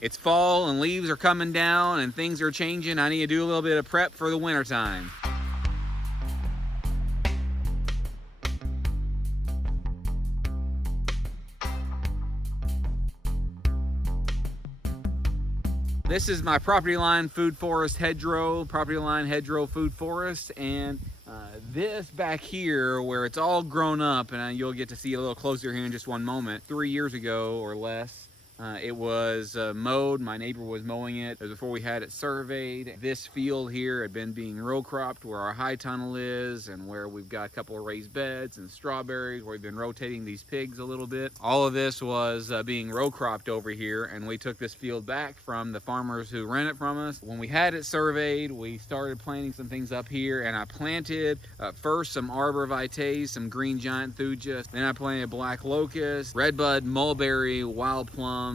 It's fall and leaves are coming down and things are changing. I need to do a little bit of prep for the winter time. This is my property line food forest hedgerow, food forest, and this back here where it's all grown up, and you'll get to see it a little closer here in just one moment. 3 years ago or less, it was mowed. My neighbor was mowing it. It was before we had it surveyed. This field here had been being row cropped where our high tunnel is and where we've got a couple of raised beds and strawberries where we've been rotating these pigs a little bit. All of this was being row cropped over here, and we took this field back from the farmers who rent it from us. When we had it surveyed, we started planting some things up here, and I planted first some arbor vitae, some green giant thuja, then I planted black locust, redbud, mulberry, wild plum,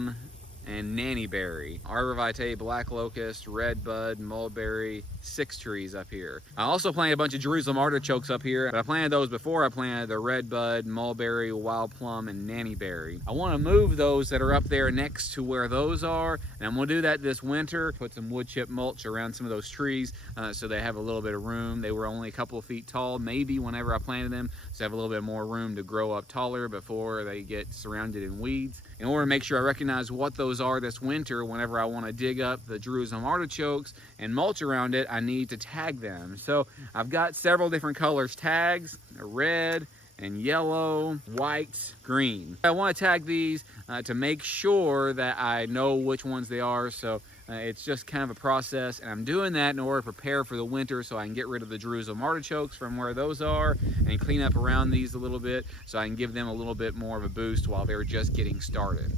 and nannyberry. Arbor vitae, black locust, redbud, mulberry, 6 trees up here. I also planted a bunch of Jerusalem artichokes up here, but I planted those before I planted the redbud, mulberry, wild plum, and nannyberry. I want to move those that are up there next to where those are, and I'm going to do that this winter. Put some wood chip mulch around some of those trees so they have a little bit of room. They were only a couple of feet tall, maybe whenever I planted them, so they have a little bit more room to grow up taller before they get surrounded in weeds. In order to make sure I recognize what those are this winter, whenever I want to dig up the Jerusalem artichokes and mulch around it, I need to tag them. So I've got several different colors tags: red and yellow, white, green. I want to tag these to make sure that I know which ones they are. So it's just kind of a process, and I'm doing that in order to prepare for the winter so I can get rid of the Jerusalem artichokes from where those are and clean up around these a little bit so I can give them a little bit more of a boost while they're just getting started.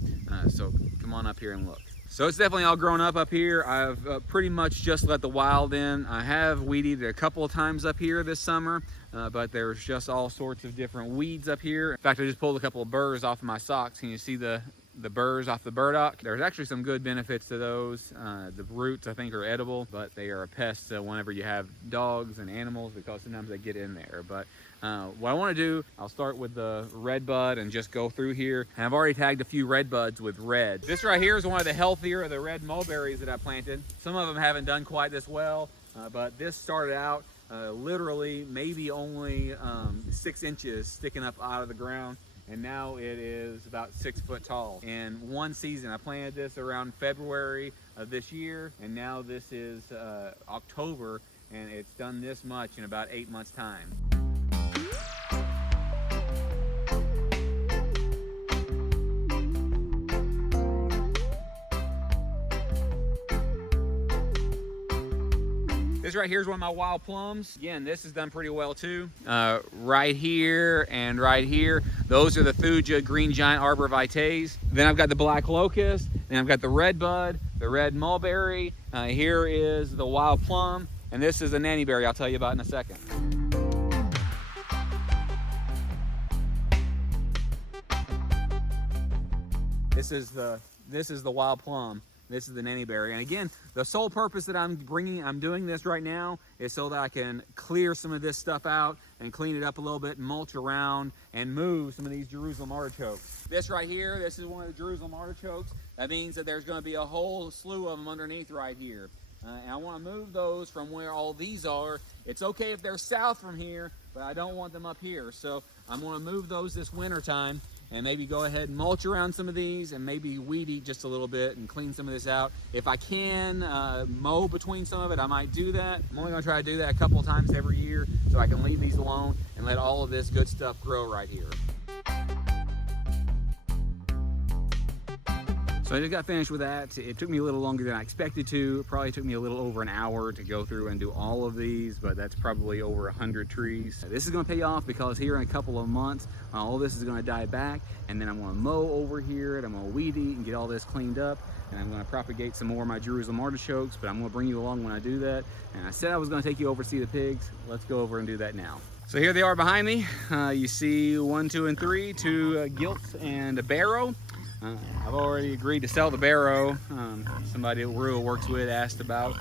So come on up here and look. So it's definitely all grown up here. I've pretty much just let the wild in. I have weeded a couple of times up here this summer, but there's just all sorts of different weeds up here. In fact, I just pulled a couple of burrs off of my socks. Can you see the burrs off the burdock? There's actually some good benefits to those. The roots, I think, are edible, but they are a pest whenever you have dogs and animals because sometimes they get in there. But what I want to do, I'll start with the red bud and just go through here. And I've already tagged a few red buds with red. This right here is one of the healthier of the red mulberries that I planted. Some of them haven't done quite this well, but this started out literally maybe only 6 inches sticking up out of the ground. And now it is about 6 foot tall. In one season, I planted this around February of this year, and now this is October, and it's done this much in about 8 months' time. This right here is one of my wild plums. Again, this is done pretty well too. Right here and right here, those are the thuja green giant arbor vitae. Then I've got the black locust, then I've got the red bud, the red mulberry. Here is the wild plum, and this is the nannyberry I'll tell you about in a second. This is the wild plum. This is the nannyberry. And again, the sole purpose that I'm doing this right now is so that I can clear some of this stuff out and clean it up a little bit and mulch around and move some of these Jerusalem artichokes. This right here, this is one of the Jerusalem artichokes. That means that there's going to be a whole slew of them underneath right here. And I want to move those from where all these are. It's okay if they're south from here, but I don't want them up here. So I'm going to move those this winter time and maybe go ahead and mulch around some of these and maybe weed eat just a little bit and clean some of this out. If I can mow between some of it, I might do that. I'm only going to try to do that a couple of times every year so I can leave these alone and let all of this good stuff grow right here. So I just got finished with that. It took me a little longer than I expected to. It probably took me a little over an hour to go through and do all of these, but that's probably over 100 trees. This is gonna pay off because here in a couple of months, all this is gonna die back, and then I'm gonna mow over here, and I'm gonna weed eat and get all this cleaned up, and I'm gonna propagate some more of my Jerusalem artichokes, but I'm gonna bring you along when I do that. And I said I was gonna take you over to see the pigs. Let's go over and do that now. So here they are behind me. You see 1, 2, and 3, 2 gilts and a barrow. I've already agreed to sell the barrow. Somebody that Rua works with asked about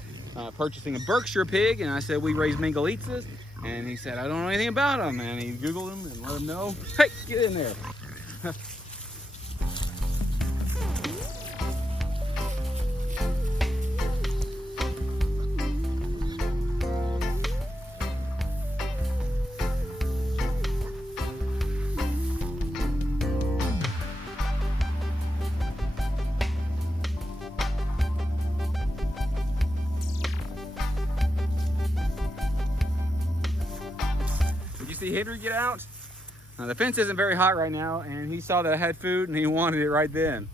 purchasing a Berkshire pig, and I said we raise Mingalitzas, and he said I don't know anything about them, and he Googled them and let him know. Hey, get in there. you see Henry get out? The fence isn't very hot right now, and he saw that I had food and he wanted it right then.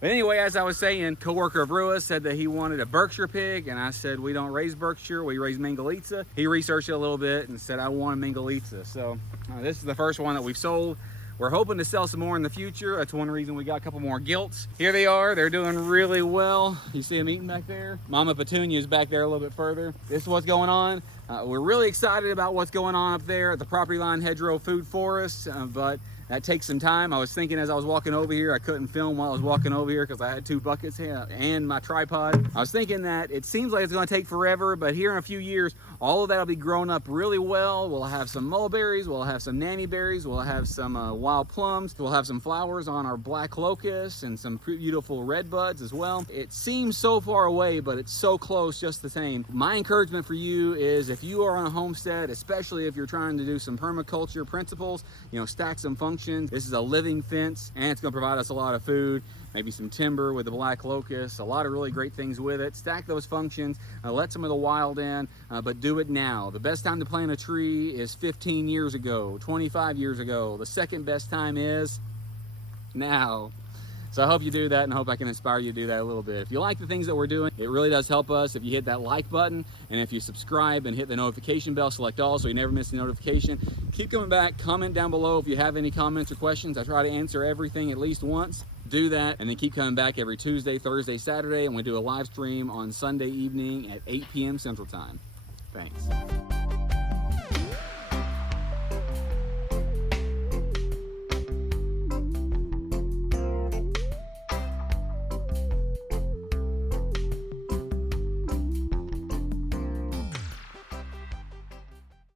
But anyway, as I was saying, coworker of Rua's said that he wanted a Berkshire pig, and I said we don't raise Berkshire, we raise Mangalitsa. He researched it a little bit and said I want a Mangalitsa. So this is the first one that we've sold. We're hoping to sell some more in the future. That's one reason we got a couple more gilts. Here they are, they're doing really well. You see them eating back there? Mama Petunia is back there a little bit further. This is what's going on. We're really excited about what's going on up there at the Property Line Hedgerow Food Forest, but that takes some time. I was thinking as I was walking over here, I couldn't film while I was walking over here because I had 2 buckets here and my tripod. I was thinking that it seems like it's going to take forever, but here in a few years, all of that will be grown up really well. We'll have some mulberries, we'll have some nanny berries, we'll have some wild plums, we'll have some flowers on our black locust and some beautiful red buds as well. It seems so far away, but it's so close just the same. My encouragement for you is if you are on a homestead, especially if you're trying to do some permaculture principles, you know, stack some functions. This is a living fence and it's going to provide us a lot of food, maybe some timber with the black locust, a lot of really great things with it. Stack those functions, let some of the wild in, but do it now. The best time to plant a tree is 15 years ago, 25 years ago. The second best time is now. So I hope you do that, and I hope I can inspire you to do that a little bit. If you like the things that we're doing, it really does help us if you hit that like button, and if you subscribe and hit the notification bell, select all so you never miss a notification. Keep coming back, comment down below if you have any comments or questions. I try to answer everything at least once. Do that, and then keep coming back every Tuesday, Thursday, Saturday, and we do a live stream on Sunday evening at 8 p.m. Central Time. Thanks.